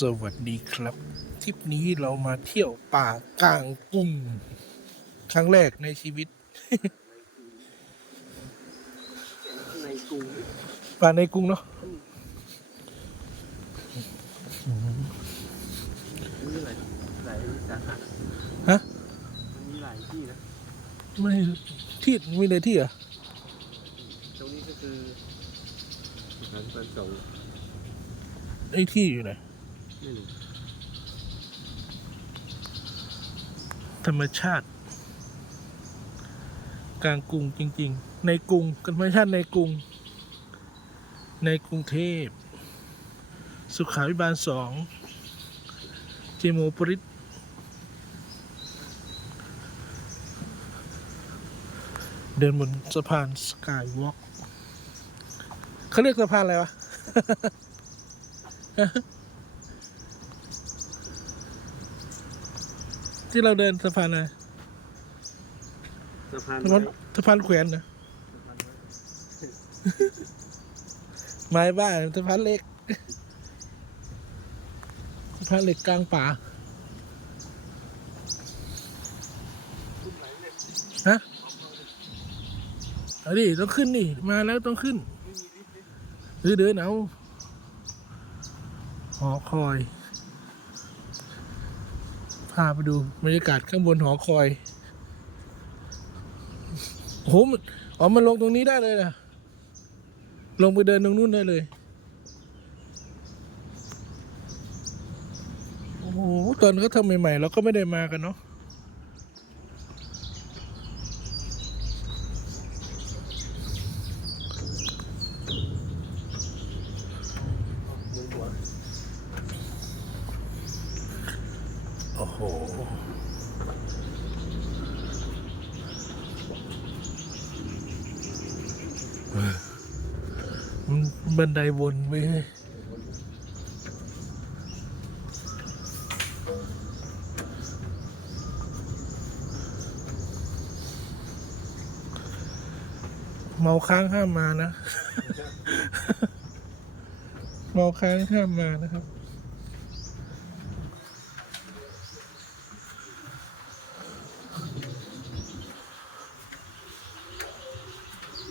สวัสดีครับ ทริปนี้เรามาเที่ยวป่ากลางกุ้ง ครั้งแรกในชีวิต ในกรุงป่าในกรุงเนาะมีหลายหลายสาขาฮะมันมีหลายที่นะ ไม่ที่มีเลยที่เหรอะตรงนี้ก็คือสถานบันสงฆ์ไอ้ที่อยู่ไหนนี่หนึ่ง ธรรมชาติ กลางกรุงจริง ๆ ในกรุงธรรมชาติในกรุง ในกรุงเทพ สุขาวิบาลสองเจโมปริตเดินบนสะพานสกายวอล์กเขาเรียกสะพานอะไรวะ ที่เราเดินสะพานอะไรสะพานสะพานสะพานแขวนนะไม้บ้านสะพานเหล็กสะพานเหล็กกลางป่าฮะเอาดิต้องขึ้นนี่มาแล้วต้องขึ้นหรือเดินเอาหอคอย พาไปดูบรรยากาศข้างบนหอคอยโหมันอ๋อมันลงตรงนี้ได้เลยนะลงไปเดินตรงนู้นได้เลย โอ้โหตอนเขาทำใหม่ๆเราก็ไม่ได้มากันเนาะ โอ้โหมันบันไดวนไปเลยเมาค้างห้ามมานะ เมาค้างห้ามมานะครับ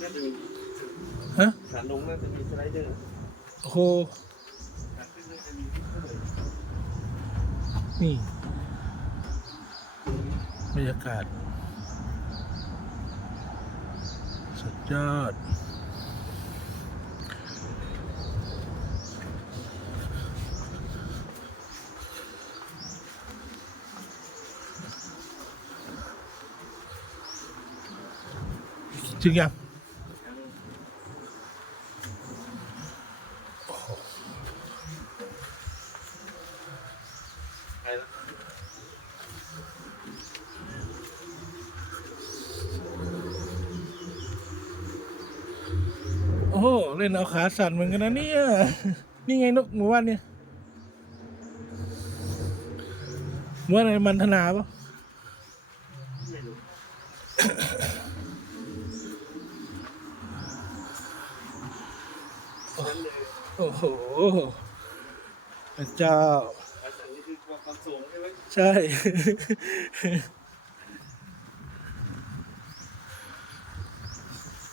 น่าจะมี ฮะขาลงน่าจะมีสไลเดอร์โอ้โหขาขึ้นน่าจะมีที่เท่าไหร่นี่บรรยากาศ สุดยอดถึงยัง ไปแล้ว โอ้โหเล่นเอาขาสั่นเหมือนกันนะเนี่ย นี่ไงนกหมู่บ้านเนี่ยหมู่บ้านอะไรมันธนาปะโอ้โหพระเจ้าอาจารย์ใช่ใช่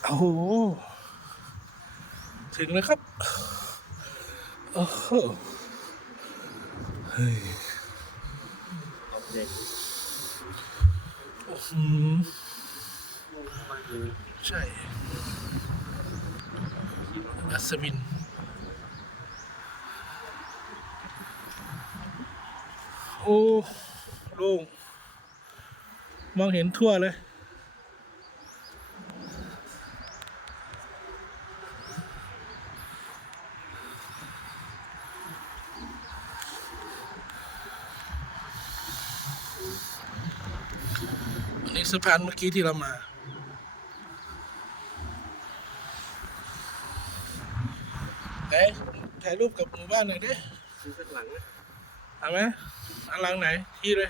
โอ้โห ถึงแล้วครับโอ้โหเฮ้ยเด็กอืมลงมาดูใช่อัศวินโอ้โล่งมองเห็นทั่วเลย สะพานเมื่อกี้ที่เรามา ไหนถ่ายรูปกับหมู่บ้านหน่อยดิซื้อสักหลังนะเอาไหมอันหลังไหน ที่เลย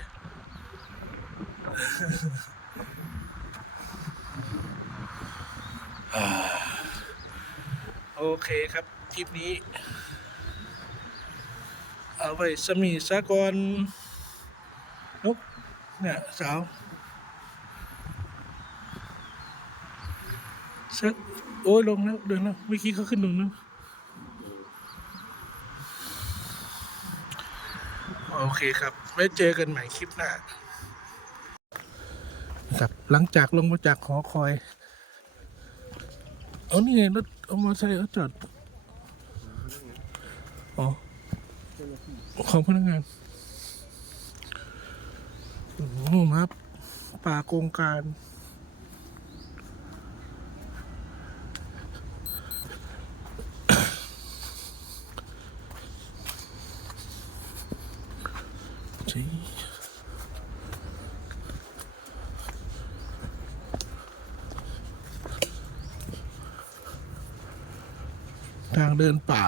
โอเคครับคลิปนี้ เอาเอาไปสมีสากรนกเนี่ยสาว สักโอ้ยลงแล้วเดินแล้วเมื่อกี้เขาขึ้นตรงนู้นโอเคครับ ไว้เจอกันใหม่คลิปหน้าครับ หลังจากลงมาจากหอคอย เอานี่ไงรถเอามอเตอร์ไซค์เอาจอด อ๋อ ของพนักงานโอ้โหครับ ป่าโกงการ จีทางเดินป่า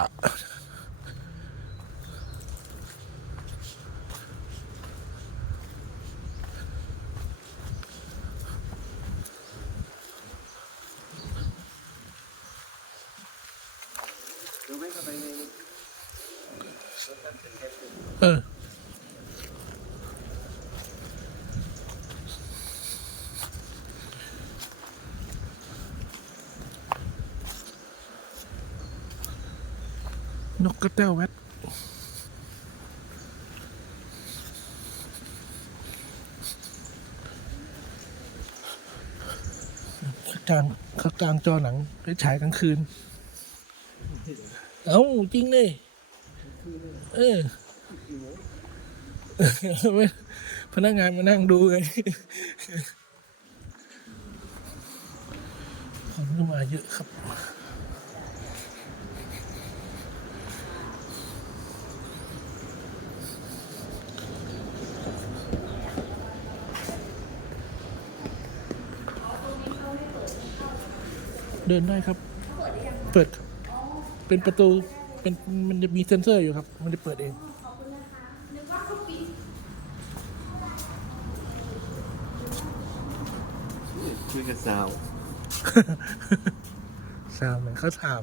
เออ นกกระแต้วแวดเขากลางเขากลางจอหนังไปฉายกลางคืน เอ้าจริงเลยเออไม่พนักงานมานั่งดูไงคนก็มาเยอะครับ เดินได้ครับ เปิดครับเป็นประตูเป็นมันจะมีเซ็นเซอร์อยู่ครับ มันจะเปิดเองคุยกับสาว สาวเหมือนเขาถาม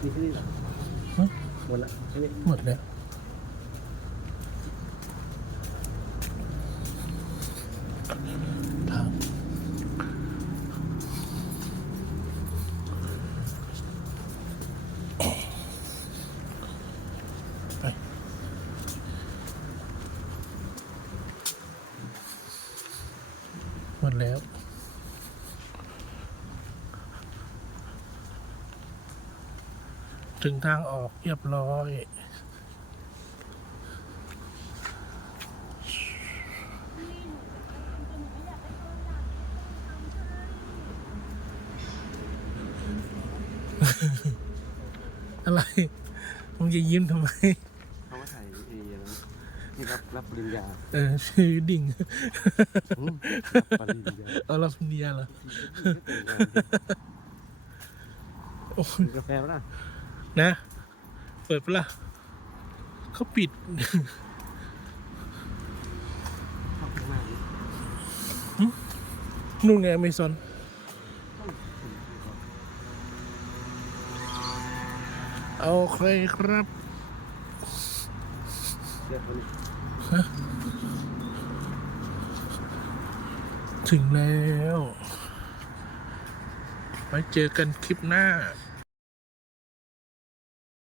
นี่ที่นี่เหรอฮะหมดละแค่นี้หมดแล้วถามไป หมดแล้วถึงทางออกเรียบร้อย อะไรมึงจะยิ้มทำไม เขามาถ่ายเออะไรนะที่รับรับปริญญาเออชื่อดิ่งอืมรับปริญญาเอารับปริญญาเหรอโอ้ยกินกาแฟไหมล่ะนะ เปิดปะล่ะเขาปิดชอบมากเลยนู่นไงอเมซอน โอเคครับถึงแล้วไว้เจอกันคลิปหน้า